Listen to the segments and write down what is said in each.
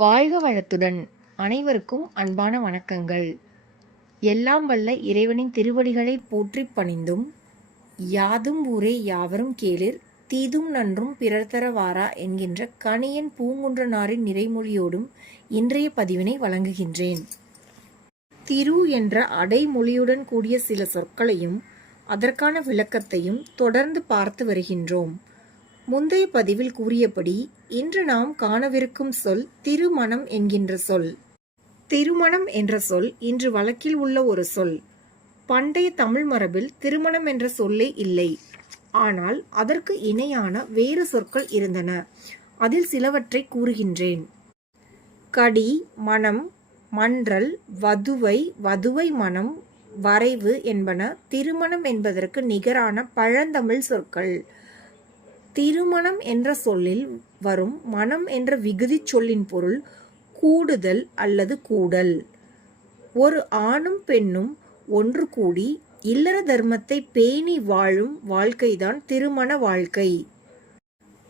வாழ்க வளத்துடன். அனைவருக்கும் அன்பான வணக்கங்கள். எல்லாம் வல்ல இறைவனின் திருவடிகளை போற்றிப் பணிந்தும் யாதும் ஊரே யாவரும் கேளிர் தீதும் நன்றும் பிறர் என்கின்ற கணியன் பூங்குன்றனாரின் நிறைமொழியோடும் இன்றைய பதிவினை வழங்குகின்றேன். திரு என்ற அடைமொழியுடன் கூடிய சில சொற்களையும் அதற்கான விளக்கத்தையும் தொடர்ந்து பார்த்து வருகின்றோம். முந்தைய பதிவில் கூறியபடி இன்று நாம் காணவிருக்கும் சொல் திருமணம் என்கின்ற சொல். திருமணம் என்ற சொல் இன்று வழக்கில் உள்ள ஒரு சொல். பண்டைய தமிழ் மரபில் திருமணம் என்ற சொல்லே இல்லை. ஆனால் அதற்கு இணையான வேறு சொற்கள் இருந்தன. அதில் சிலவற்றை கூறுகின்றேன். கடி மணம் மன்றல் வதுவை வதுவை மனம் வரைவு என்பன திருமணம் என்பதற்கு நிகரான பழந்தமிழ் சொற்கள். திருமணம் என்ற சொல்லில் வரும் மனம் என்ற விகுதி சொல்லின் பொருள் கூடுதல் அல்லது கூடல். ஒரு ஆணும் பெண்ணும் ஒன்று கூடி இல்லற தர்மத்தை பேணி வாழும் வாழ்க்கைதான் திருமண வாழ்க்கை.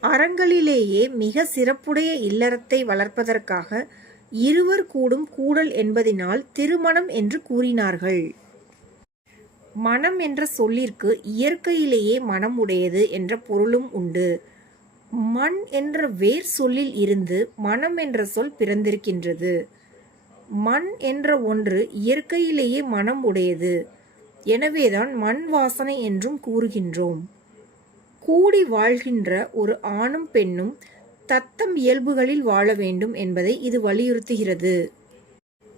அறங்களிலேயே மிக சிறப்புடைய இல்லறத்தை வளர்ப்பதற்காக இருவர் கூடும் கூடல் என்பதினால் திருமணம் என்று கூறினார்கள். மனம் என்ற சொல்லிற்கு இயற்கையிலேயே மனம் உடையது என்ற பொருளும் உண்டு. மண் என்ற வேர் சொல்லில் இருந்து மனம் என்ற சொல் பிறந்திருக்கின்றது. மண் என்ற ஒன்று இயற்கையிலேயே மனம் உடையது. எனவேதான் மண் வாசனை என்றும் கூறுகின்றோம். கூடி வாழ்கின்ற ஒரு ஆணும் பெண்ணும் தத்தம் இயல்புகளில் வாழ வேண்டும் என்பதை இது வலியுறுத்துகிறது.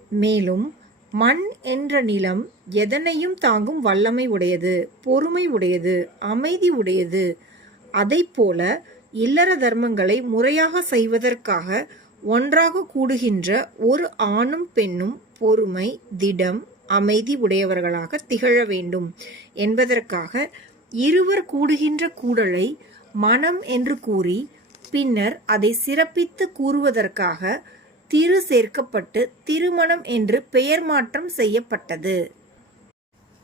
மேலும் மண் என்ற நிலம் எதனையும் தாங்கும் வல்லமை உடையது பொறுமை உடையது அமைதி உடையது. அதை போல இல்லற தர்மங்களை முறையாக செய்வதற்காக ஒன்றாக கூடுகின்ற ஒரு ஆணும் பெண்ணும் பொறுமை திடம் அமைதி உடையவர்களாக திகழ வேண்டும். என்பதற்காக இருவர் கூடுகின்ற கூடலை மனம் என்று கூறி பின்னர் அதை சிறப்பித்து கூறுவதற்காக திரு சேர்க்கப்பட்டு திருமணம் என்று பெயர் மாற்றம் செய்யப்பட்டது.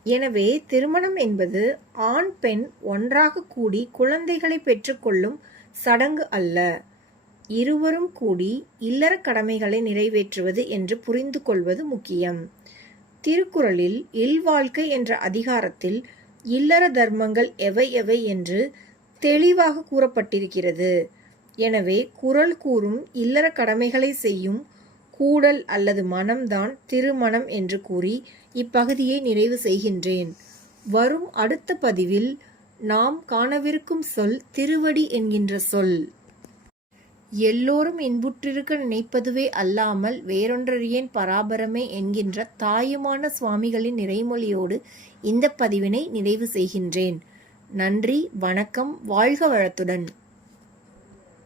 எனவே திருமணம் என்பது ஆண் பெண் ஒன்றாக கூடி குழந்தைகளை பெற்றுக்கொள்ளும் சடங்கு அல்ல. இருவரும் கூடி இல்லற கடமைகளை நிறைவேற்றுவது என்று புரிந்து கொள்வது முக்கியம். திருக்குறளில் இல்வாழ்க்கை என்ற அதிகாரத்தில் இல்லற தர்மங்கள் எவை எவை என்று தெளிவாக கூறப்பட்டிருக்கிறது. எனவே குரல் கூறும் இல்லற கடமைகளை செய்யும் கூடல் அல்லது மனம்தான் திருமணம் என்று கூறி இப்பகுதியை நிறைவு செய்கின்றேன். வரும் அடுத்த பதிவில் நாம் காணவிருக்கும் சொல் திருவடி என்கின்ற சொல். எல்லோரும் இன்புற்றிருக்க நினைப்பதுவே அல்லாமல் வேறொன்றறியேன் பராபரமே என்கின்ற தாயுமான சுவாமிகளின் நிறைமொழியோடு இந்த பதிவினை நிறைவு செய்கின்றேன். நன்றி வணக்கம் வாழ்க வளத்துடன்.